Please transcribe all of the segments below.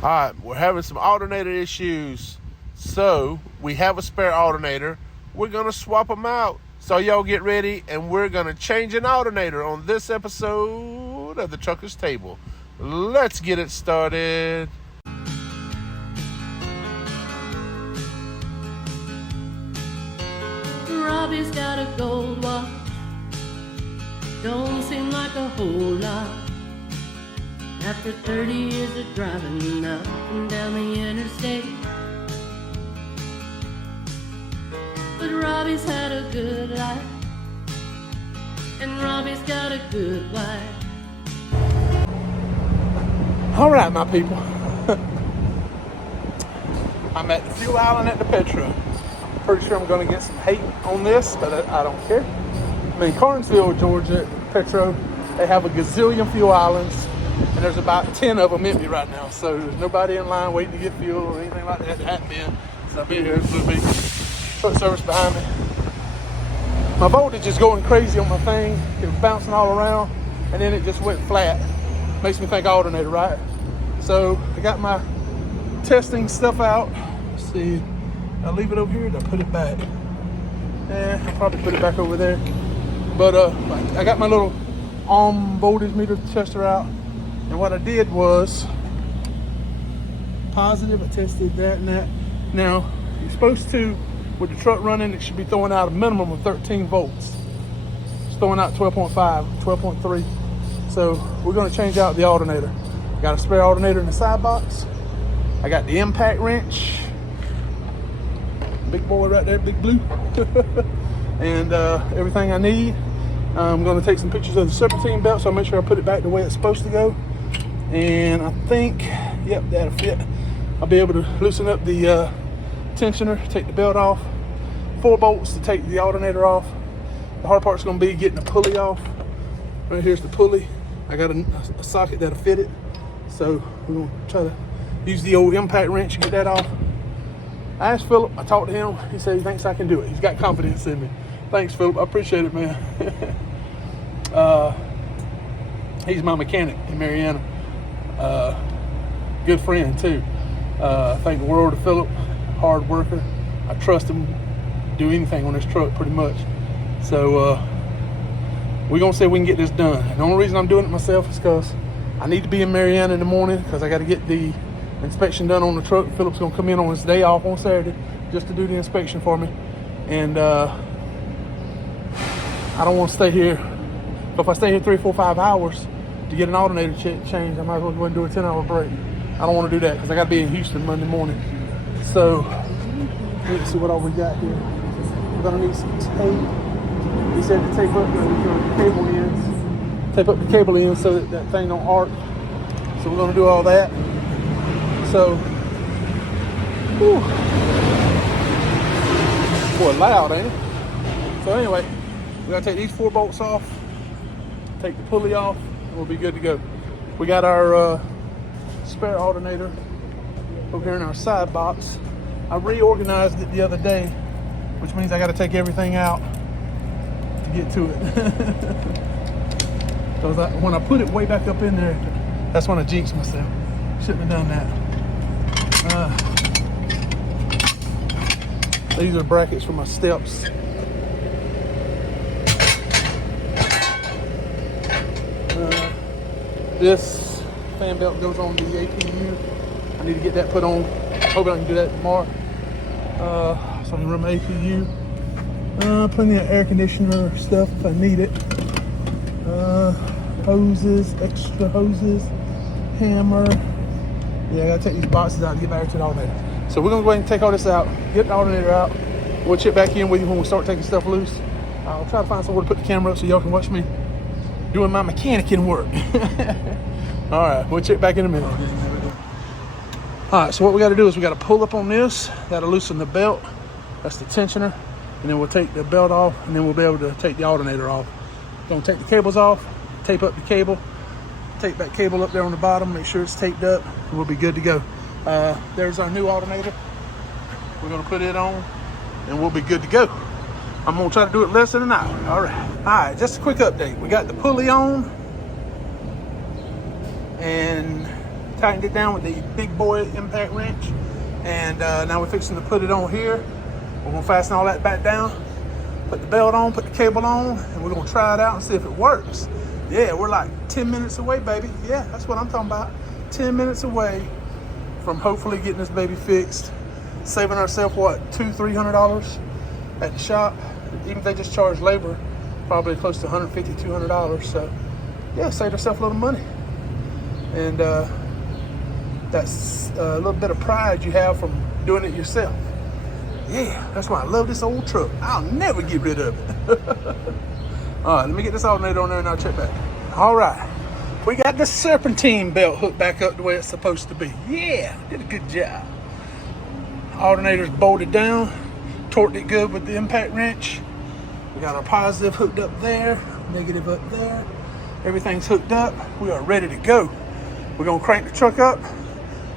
All right, we're having some alternator issues. So we have a spare alternator. We're going to swap them out. So y'all get ready, and we're going to change an alternator on this episode of The Trucker's Table. Let's get it started. Robbie's got a gold watch. Don't seem like a whole lot. After 30 years of driving up and down the interstate. But Robbie's had a good life, and Robbie's got a good wife. All right, my people. I'm at the fuel island at the Petro. I'm pretty sure I'm going to get some hate on this, but I don't care. I'm in Carnesville, Georgia, at the Petro. They have a gazillion fuel islands, and there's about 10 of them empty right now. So there's nobody in line waiting to get fuel or anything like that. There hadn't been. So I've been here. There's a little bit truck service behind me. My voltage is going crazy on my thing. It was bouncing all around, and then it just went flat. Makes me think alternator, right? So I got my testing stuff out. Let's see. I'll leave it over here. I'll put it back. I'll probably put it back over there. But I got my little arm voltage meter tester out, and what I did was positive. I tested that and that. Now you're supposed to, with the truck running, it should be throwing out a minimum of 13 volts. It's throwing out 12.5, 12.3. So we're going to change out the alternator. Got a spare alternator in the side box. I got the impact wrench, big boy right there, big blue, and everything I need. I'm going to take some pictures of the serpentine belt, so I'll make sure I put it back the way it's supposed to go. And I think, yep, that'll fit. I'll be able to loosen up the tensioner, take the belt off. 4 bolts to take the alternator off. The hard part's going to be getting the pulley off. Right here's the pulley. I got a socket that'll fit it. So we're going to try to use the old impact wrench to get that off. I asked Philip, I talked to him. He said he thinks I can do it. He's got confidence in me. Thanks, Philip. I appreciate it, man. He's my mechanic in Mariana. Good friend, too. I thank the world of Philip. Hard worker. I trust him to do anything on this truck, pretty much. So we're going to see if we can get this done. And the only reason I'm doing it myself is because I need to be in Mariana in the morning, because I got to get the inspection done on the truck. Philip's going to come in on his day off on Saturday just to do the inspection for me. And I don't want to stay here. But if I stay here 3, 4, 5 hours to get an alternator changed, I might as well go and do a 10-hour break. I don't want to do that because I got to be in Houston Monday morning. So let's see what all we got here. We're going to need some tape. He said to tape up the cable ends. Tape up the cable ends so that thing don't arc. So we're going to do all that. So, whew. Boy, loud, ain't it? So anyway, we got to take these 4 bolts off, take the pulley off, and we'll be good to go. We got our spare alternator over here in our side box. I reorganized it the other day, which means I got to take everything out to get to it. Because when I put it way back up in there, that's when I jinxed myself. Shouldn't have done that. These are brackets for my steps. This fan belt goes on the APU. I need to get that put on. Hoping I can do that tomorrow. So I can run my APU. Plenty of air conditioner stuff if I need it. Hoses, extra hoses, hammer. Yeah, I gotta take these boxes out to get back to the alternator. So we're gonna go ahead and take all this out, get the alternator out. We'll check back in with you when we start taking stuff loose. I'll try to find somewhere to put the camera up so y'all can watch me doing my mechanicking work. All right, we'll check back in a minute. All right, so what we gotta do is we gotta pull up on this. That'll loosen the belt. That's the tensioner. And then we'll take the belt off, and then we'll be able to take the alternator off. Gonna take the cables off, tape up the cable, tape that cable up there on the bottom, make sure it's taped up, and we'll be good to go. There's our new alternator. We're gonna put it on, and we'll be good to go. I'm gonna try to do it less than an hour. All right, just a quick update. We got the pulley on, and tightened it down with the big boy impact wrench. And now we're fixing to put it on here. We're gonna fasten all that back down, put the belt on, put the cable on, and we're gonna try it out and see if it works. Yeah, we're like 10 minutes away, baby. Yeah, that's what I'm talking about. 10 minutes away from hopefully getting this baby fixed, saving ourselves what, $200-300 at the shop. Even if they just charge labor, probably close to $150-200. So yeah, saved ourselves a little money. And that's a little bit of pride you have from doing it yourself. Yeah, that's why I love this old truck. I'll never get rid of it. All right, let me get this alternator on there and I'll check back. All right, we got the serpentine belt hooked back up the way it's supposed to be. Yeah, did a good job. Alternator's bolted down, torqued it good with the impact wrench. We got our positive hooked up there, negative up there. Everything's hooked up. We are ready to go. We're gonna crank the truck up,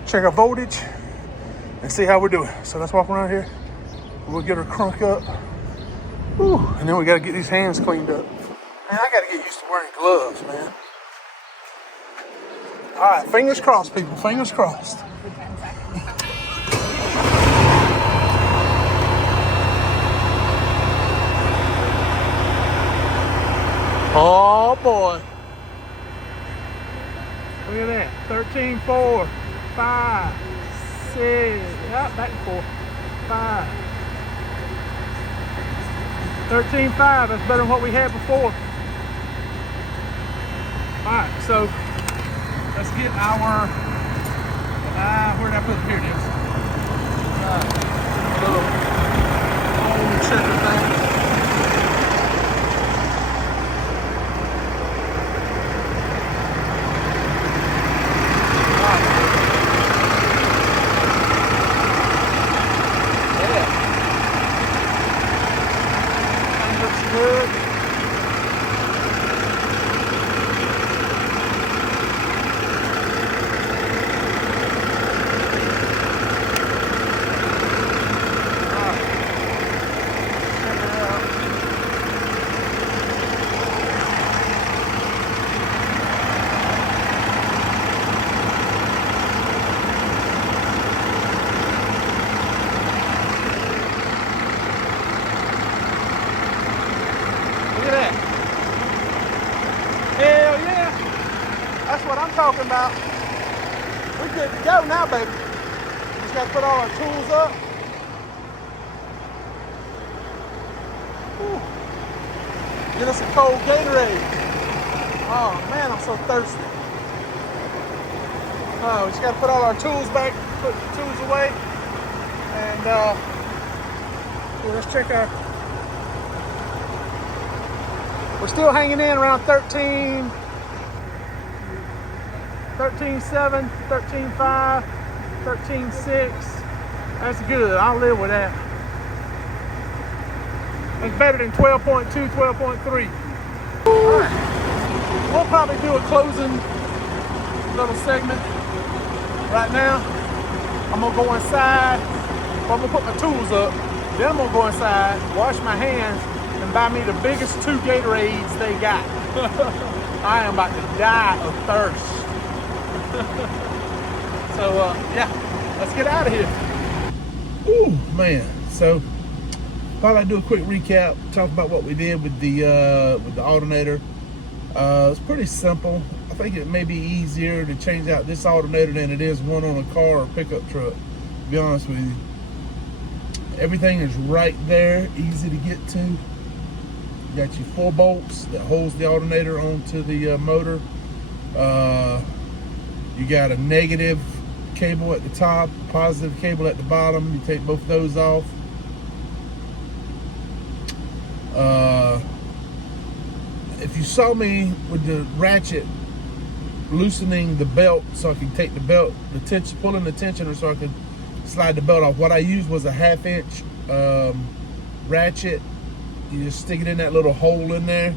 check our voltage, and see how we're doing. So let's walk around here. We'll get her crunk up. Whew. And then we gotta get these hands cleaned up. Man, I gotta get used to wearing gloves, man. All right, fingers crossed, people, fingers crossed. Oh boy. Look at that. 13, 4, 5, 6. Yep, back and forth. 5. 13, 5. That's better than what we had before. Alright, so let's get our where did I put it? Here it is. Little old checker thing. Hell yeah. That's what I'm talking about. We're good to go now, baby. Just got to put all our tools up. Whew. Get us a cold Gatorade. Oh man, I'm so thirsty. Oh, we just got to put all our tools back, put the tools away. And yeah, let's check our... We're still hanging in around 13.7, 13.5, 13.6. That's good. I'll live with that. It's better than 12.2, 12.3. All right. We'll probably do a closing little segment right now. I'm gonna go inside. I'm gonna put my tools up. Then I'm gonna go inside, wash my hands, and buy me the biggest 2 Gatorades they got. I am about to die of thirst. So yeah, let's get out of here. Ooh, man. So thought I'd do a quick recap, talk about what we did with the alternator. It's pretty simple. I think it may be easier to change out this alternator than it is one on a car or pickup truck, to be honest with you. Everything is right there, easy to get to. You got your 4 bolts that holds the alternator onto the motor. You got a negative cable at the top, a positive cable at the bottom. You take both of those off. If you saw me with the ratchet loosening the belt so I could take the belt, the tension, pulling the tensioner so I could slide the belt off, what I used was a 1/2 inch ratchet. You just stick it in that little hole in there,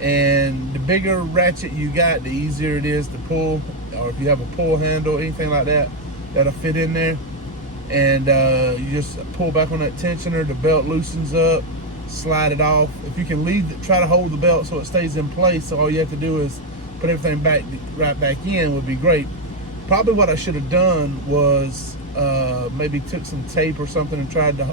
and the bigger ratchet you got, the easier it is to pull. Or if you have a pull handle, anything like that, that'll fit in there. And you just pull back on that tensioner, the belt loosens up, slide it off. If you can try to hold the belt so it stays in place, so all you have to do is put everything right back in, would be great. Probably what I should have done was maybe took some tape or something and tried to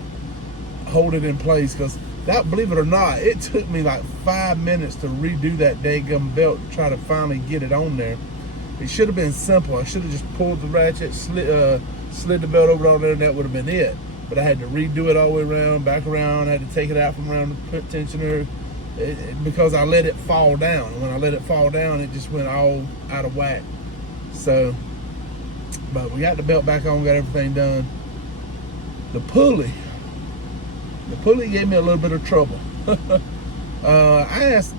hold it in place, because that, believe it or not, it took me like 5 minutes to redo that daggum belt to try to finally get it on there. It should have been simple. I should have just pulled the ratchet, slid the belt over on there, and that would have been it. But I had to redo it all the way around, back around. I had to take it out from around the tensioner because I let it fall down. And when I let it fall down, it just went all out of whack. So, but we got the belt back on, got everything done. The pulley gave me a little bit of trouble. I asked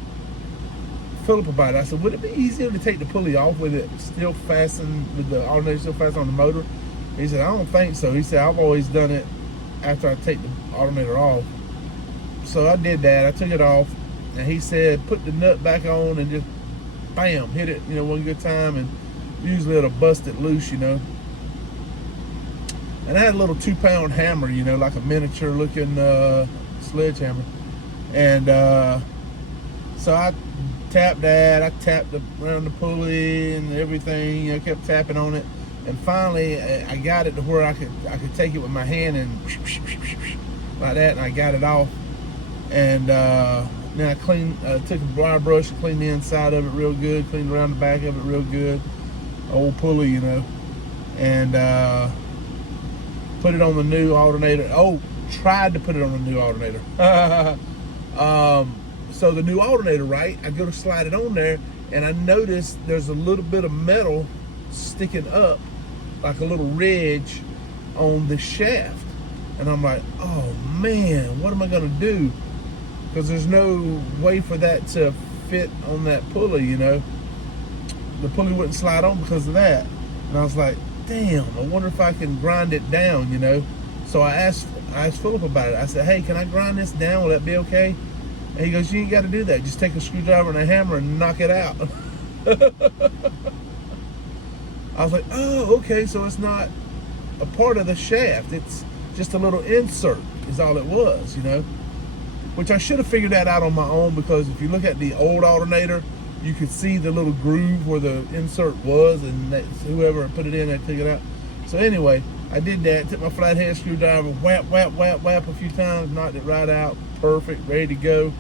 Philip about it. I said, would it be easier to take the pulley off with it still fastened, with the alternator still fastened on the motor? He said, I don't think so. He said, I've always done it after I take the alternator off. So I did that. I took it off, and he said, put the nut back on and just bam, hit it, one good time, and usually it'll bust it loose, And I had a little 2-pound hammer, like a miniature looking sledgehammer. And so I tapped that. I tapped around the pulley and everything. Kept tapping on it. And finally, I got it to where I could take it with my hand and like that, and I got it off. And then I took a wire brush and cleaned the inside of it real good, cleaned around the back of it real good. Old pulley, and put it on the new alternator. Tried to put it on the new alternator. So the new alternator, right? I go to slide it on there, and I noticed there's a little bit of metal sticking up, like a little ridge on the shaft. And I'm like, oh man, what am I gonna do? Because there's no way for that to fit on that pulley, The pulley wouldn't slide on because of that. And I was like, damn, I wonder if I can grind it down, So I asked Philip about it. I said, hey, can I grind this down? Will that be okay? And he goes, you ain't got to do that. Just take a screwdriver and a hammer and knock it out. I was like, oh, okay, so it's not a part of the shaft. It's just a little insert is all it was, Which I should have figured that out on my own, because if you look at the old alternator, you could see the little groove where the insert was, and whoever put it in, they took it out. So anyway, I did that, took my flathead screwdriver, whap, whap, whap, whap a few times, knocked it right out, perfect, ready to go.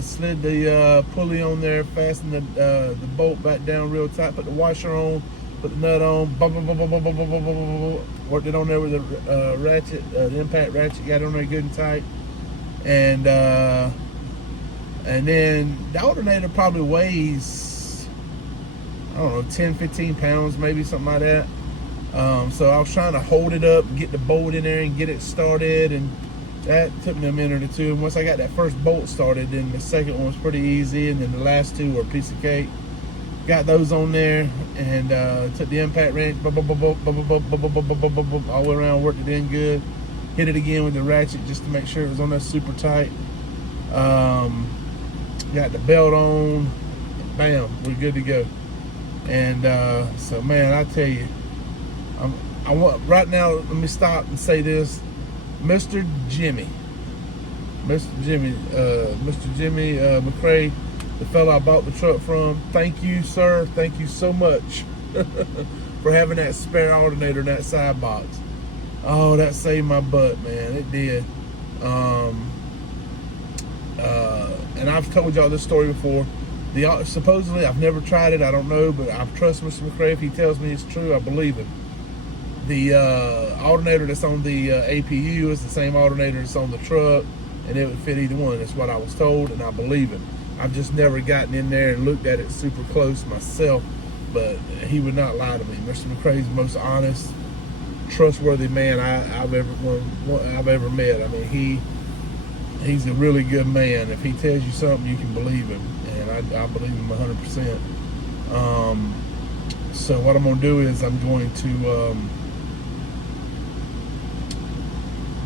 Slid the pulley on there, fastened the bolt back down real tight, put the washer on, put the nut on, worked it on there with the ratchet, the impact ratchet, got it on there good and tight. And then the alternator probably weighs, I don't know, 10, 15 pounds, maybe something like that. So I was trying to hold it up, get the bolt in there and get it started, and that took me a minute or two. And once I got that first bolt started, then the second one was pretty easy, and then the last two were a piece of cake. Got those on there, and took the impact wrench, all the way around, worked it in good. Hit it again with the ratchet just to make sure it was on there super tight. Got the belt on, bam, we're good to go. And so, man, I tell you, I want right now. Let me stop and say this, Mr. Jimmy McCray, the fella I bought the truck from. Thank you, sir. Thank you so much for having that spare alternator in that side box. Oh, that saved my butt, man. It did. And I've told y'all this story before. Supposedly, I've never tried it. I don't know, but I trust Mr. McCray. If he tells me it's true, I believe him. The alternator that's on the APU is the same alternator that's on the truck, and it would fit either one. That's what I was told, and I believe him. I've just never gotten in there and looked at it super close myself, but he would not lie to me. Mr. McCray's the most honest, trustworthy man I've ever met. I mean, he's a really good man. If he tells you something, you can believe him, and I believe him 100%. So what I'm gonna do is I'm going to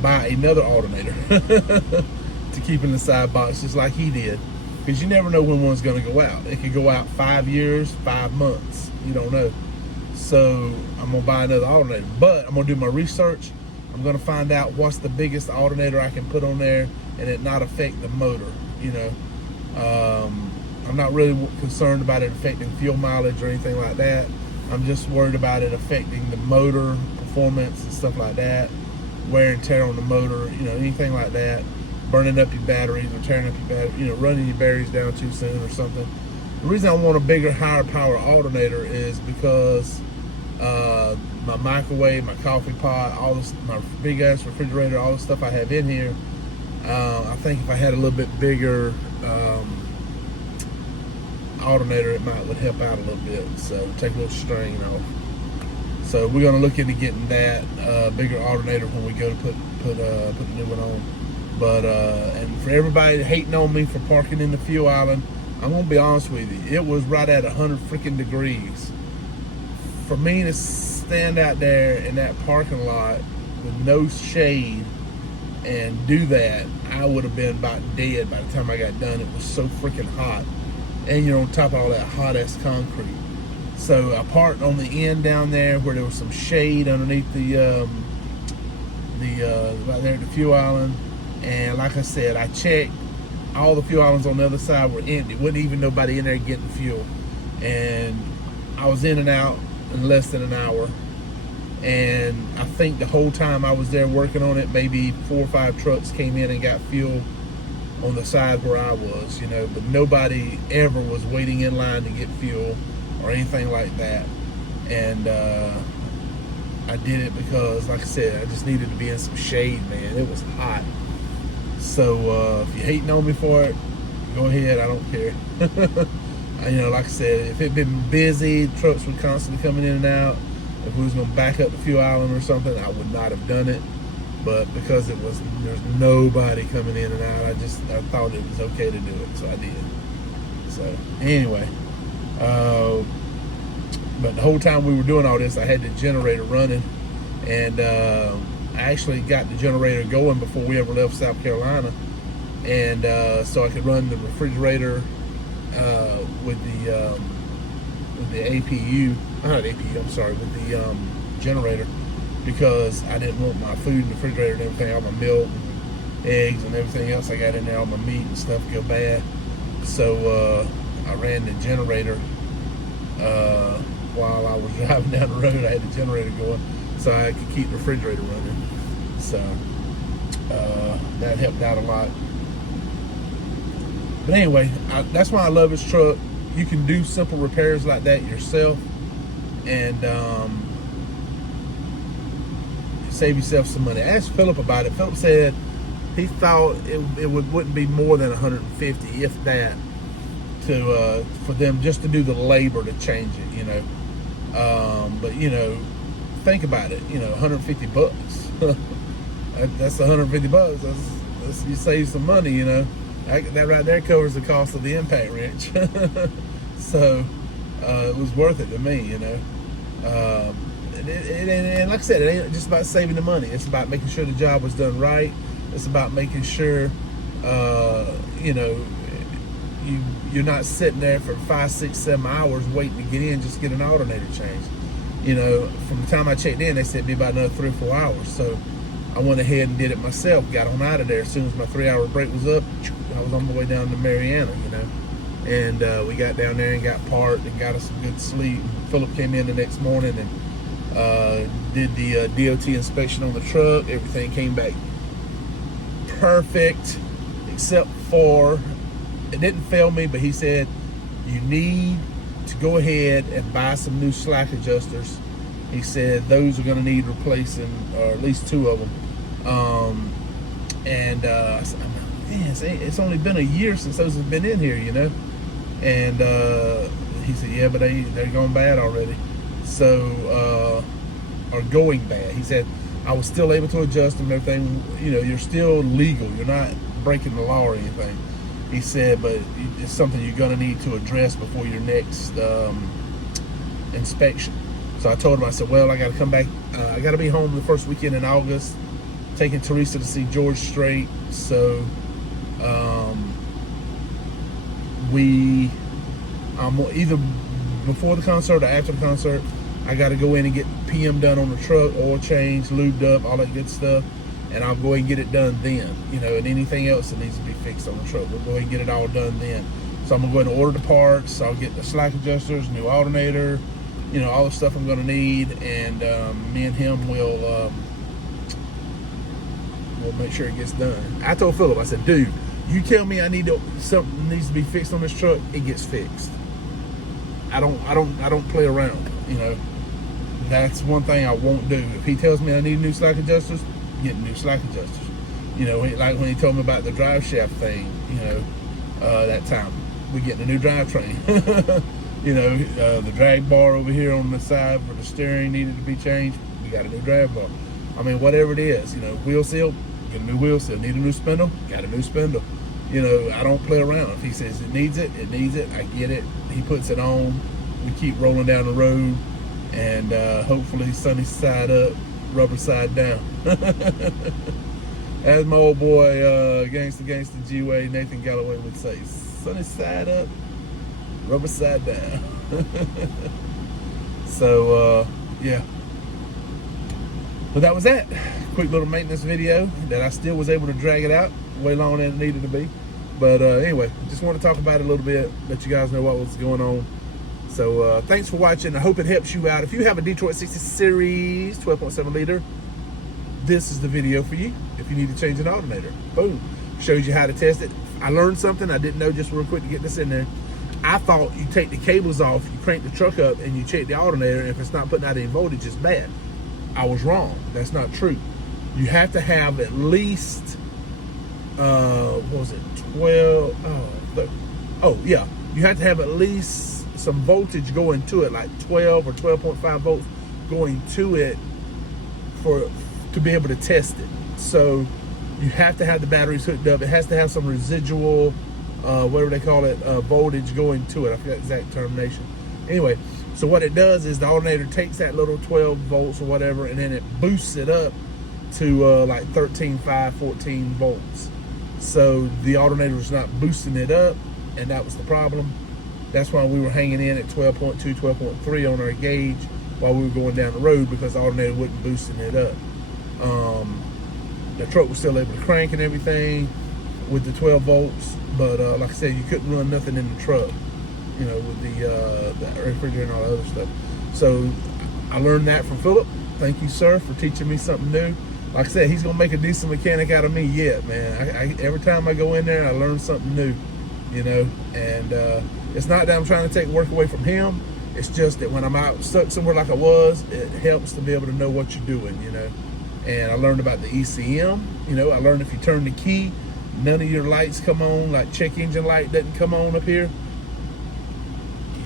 buy another alternator to keep in the side box, just like he did, because you never know when one's gonna go out. It could go out 5 years, 5 months. You don't know. So I'm gonna buy another alternator, but I'm gonna do my research. I'm gonna find out what's the biggest alternator I can put on there and it not affect the motor. I'm not really concerned about it affecting fuel mileage or anything like that. I'm just worried about it affecting the motor performance and stuff like that, wear and tear on the motor, anything like that, burning up your batteries or tearing up your battery, running your batteries down too soon or something. The reason I want a bigger, higher power alternator is because my microwave, my coffee pot, all this, my big ass refrigerator, all the stuff I have in here, I think if I had a little bit bigger alternator, it would help out a little bit, so take a little strain off. So we're gonna look into getting that bigger alternator when we go to put the new one on. But and for everybody hating on me for parking in the fuel island, I'm gonna be honest with you, it was right at 100 freaking degrees. For me to stand out there in that parking lot with no shade and do that, I would have been about dead by the time I got done. It was so freaking hot, and you're on top of all that hot ass concrete. So I parked on the end down there where there was some shade underneath the right there at the fuel island. And like I said, I checked, all the fuel islands on the other side were empty. Wasn't even nobody in there getting fuel. And I was in and out in less than an hour. And I think the whole time I was there working on it, maybe 4 or 5 trucks came in and got fuel on the side where I was, but nobody ever was waiting in line to get fuel or anything like that. And I did it because, like I said, I just needed to be in some shade, man. It was hot. So if you're hating on me for it, go ahead, I don't care. Like I said, if it'd been busy, trucks were constantly coming in and out, if we was gonna back up the fuel island or something, I would not have done it. But because there's nobody coming in and out, I thought it was okay to do it, so I did. So anyway, but the whole time we were doing all this, I had the generator running, and I actually got the generator going before we ever left South Carolina, and so I could run the refrigerator with the APU, not APU, I'm sorry, with the generator, because I didn't want my food in the refrigerator and everything, all my milk, and eggs, and everything else I got in there, all my meat and stuff go bad. So I ran the generator while I was driving down the road. I had the generator going so I could keep the refrigerator running. So that helped out a lot. But anyway, that's why I love this truck. You can do simple repairs like that yourself, and save yourself some money. I asked Philip about it. Philip said he thought it wouldn't be more than 150, if that, for them just to do the labor to change it, but think about it, 150 bucks. That's 150 bucks. That's you save some money, that right there covers the cost of the impact wrench. So it was worth it to me, and like I said, it ain't just about saving the money. It's about making sure the job was done right. It's about making sure, you're not sitting there for 5, 6, 7 hours waiting to get in just to get an alternator changed. From the time I checked in, they said it'd be about another 3 or 4 hours. So I went ahead and did it myself. Got on out of there as soon as my 3-hour break was up. I was on my way down to Mariana, and we got down there and got parked and got us some good sleep. Philip came in the next morning and did the DOT inspection on the truck. Everything came back perfect, except for, it didn't fail me, but he said you need to go ahead and buy some new slack adjusters. He said those are going to need replacing, or at least 2 of them. I said, man, it's only been a year since those have been in here, And he said, yeah, but they're going bad already. So, or going bad. He said, I was still able to adjust them and everything. You're still legal. You're not breaking the law or anything. He said, but it's something you're going to need to address before your next inspection. So I told him, I said, well, I got to come back. I got to be home the first weekend in August, taking Teresa to see George Strait. So either before the concert or after the concert, I got to go in and get PM done on the truck, oil change, lubed up, all that good stuff. And I'll go ahead and get it done then, and anything else that needs to be fixed on the truck, we'll go ahead and get it all done then. So I'm gonna go ahead and order the parts. I'll get the slack adjusters, new alternator, you know, all the stuff I'm going to need, and me and him will we'll make sure it gets done. I told Philip, I said, dude, you tell me something needs to be fixed on this truck, it gets fixed. I don't play around, you know. That's one thing I won't do. If he tells me I need new slack adjusters, get new slack adjusters. You know, like when he told me about the drive shaft thing, you know, that time we getting a new drivetrain. You know, the drag bar over here on the side for the steering needed to be changed. We got a new drag bar. I mean, whatever it is, you know, wheel seal, get a new wheel seal. Need a new spindle, got a new spindle. You know, I don't play around. If he says it needs it, it needs it. I get it. He puts it on. We keep rolling down the road, and hopefully sunny side up, rubber side down. As my old boy, gangsta G-Way, Nathan Galloway would say, sunny side up, rubber side down. So, yeah. But that was that. Quick little maintenance video that I still was able to drag it out way longer than it needed to be. But anyway, just want to talk about it a little bit, let you guys know what was going on. So thanks for watching. I hope it helps you out. If you have a Detroit 60 Series 12.7 liter, this is the video for you. If you need to change an alternator, boom. Shows you how to test it. I learned something I didn't know, just real quick to get this in there. I thought you take the cables off, you crank the truck up, and you check the alternator, and if it's not putting out any voltage, it's bad. I was wrong. That's not true. You have to have at least, what was it, 12, oh yeah. You have to have at least some voltage going to it, like 12 or 12.5 volts going to it to be able to test it. So you have to have the batteries hooked up. It has to have some residual, whatever they call it, voltage going to it. I forgot the exact termination. Anyway, so what it does is the alternator takes that little 12 volts or whatever, and then it boosts it up to like 13.5, 14 volts. So the alternator was not boosting it up, and that was the problem. That's why we were hanging in at 12.2, 12.3 on our gauge while we were going down the road, because the alternator wasn't boosting it up. The truck was still able to crank and everything with the 12 volts, but like I said, you couldn't run nothing in the truck, you know, with the refrigerator and all that other stuff. So I learned that from Philip. Thank you, sir, for teaching me something new. Like I said, he's gonna make a decent mechanic out of me yet, man. Every time I go in there, I learn something new, you know. And it's not that I'm trying to take work away from him. It's just that when I'm out stuck somewhere like I was, it helps to be able to know what you're doing, you know. And I learned about the ECM, you know. I learned if you turn the key, none of your lights come on, like check engine light doesn't come on up here,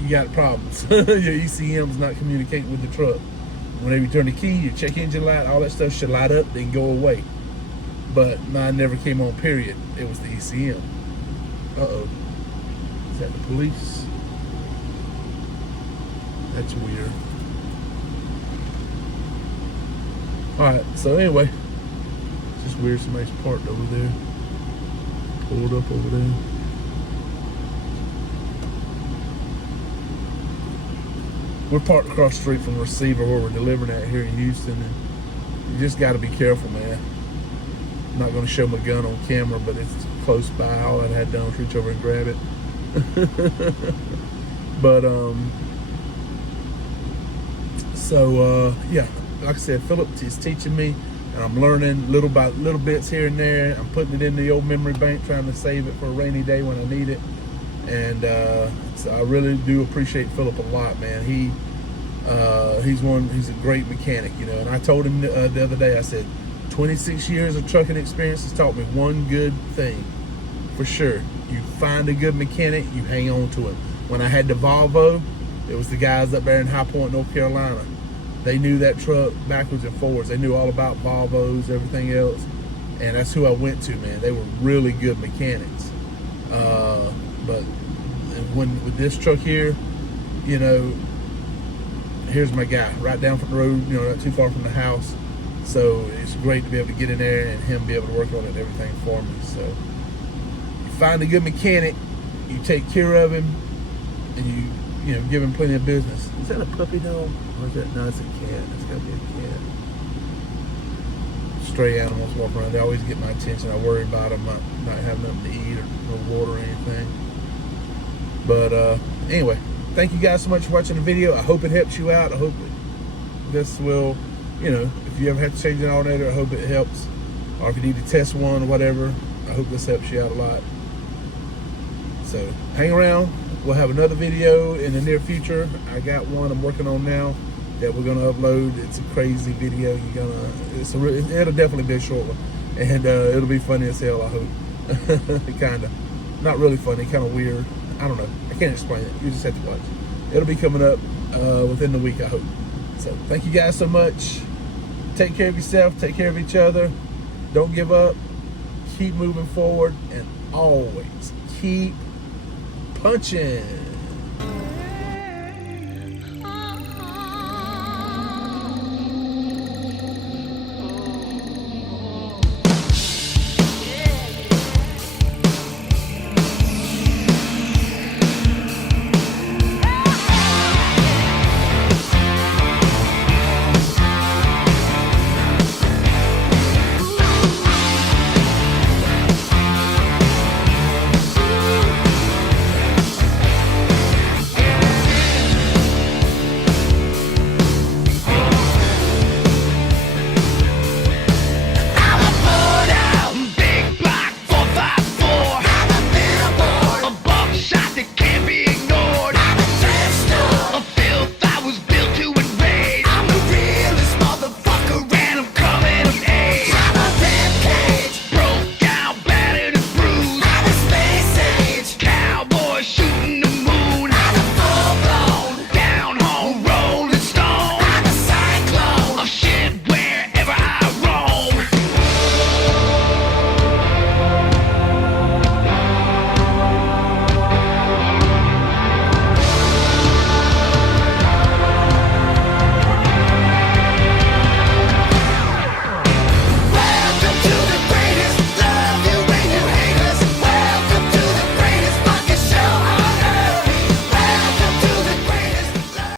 you got problems. Your ECM's not communicating with the truck. Whenever you turn the key, your check engine light, all that stuff should light up, then go away. But mine never came on, period. It was the ECM. Uh-oh. Is that the police? That's weird. Alright, so anyway, it's just weird somebody's parked over there. Pulled up over there. We're parked across the street from the receiver where we're delivering at here in Houston, and you just got to be careful, man. I'm not going to show my gun on camera, but it's close by. All I had done was reach over and grab it. But yeah, like I said, Philip is teaching me, and I'm learning little bits here and there. I'm putting it in the old memory bank, trying to save it for a rainy day when I need it. And so I really do appreciate Philip a lot, man. He's a great mechanic, you know. And I told him the other day, I said, 26 years of trucking experience has taught me one good thing, for sure. You find a good mechanic, you hang on to it. When I had the Volvo, it was the guys up there in High Point, North Carolina. They knew that truck backwards and forwards. They knew all about Volvos, everything else. And that's who I went to, man. They were really good mechanics. But with this truck here, you know, here's my guy, right down from the road, you know, not too far from the house. So it's great to be able to get in there and him be able to work on it and everything for me. So you find a good mechanic, you take care of him, and you know, give him plenty of business. Is that a puppy dog? Or is that, no, it's a cat. It's gotta be a cat. Stray animals walk around, they always get my attention. I worry about them not having nothing to eat or no water or anything. But anyway, thank you guys so much for watching the video. I hope it helps you out. I hope this will, you know, if you ever have to change an alternator, I hope it helps. Or if you need to test one or whatever, I hope this helps you out a lot. So hang around. We'll have another video in the near future. I got one I'm working on now that we're gonna upload. It's a crazy video. It'll definitely be a short one, and it'll be funny as hell, I hope. Kinda, not really funny, kind of weird. I don't know. I can't explain it. You just have to watch. It'll be coming up within the week, I hope. So thank you guys so much. Take care of yourself. Take care of each other. Don't give up. Keep moving forward, and always keep punching.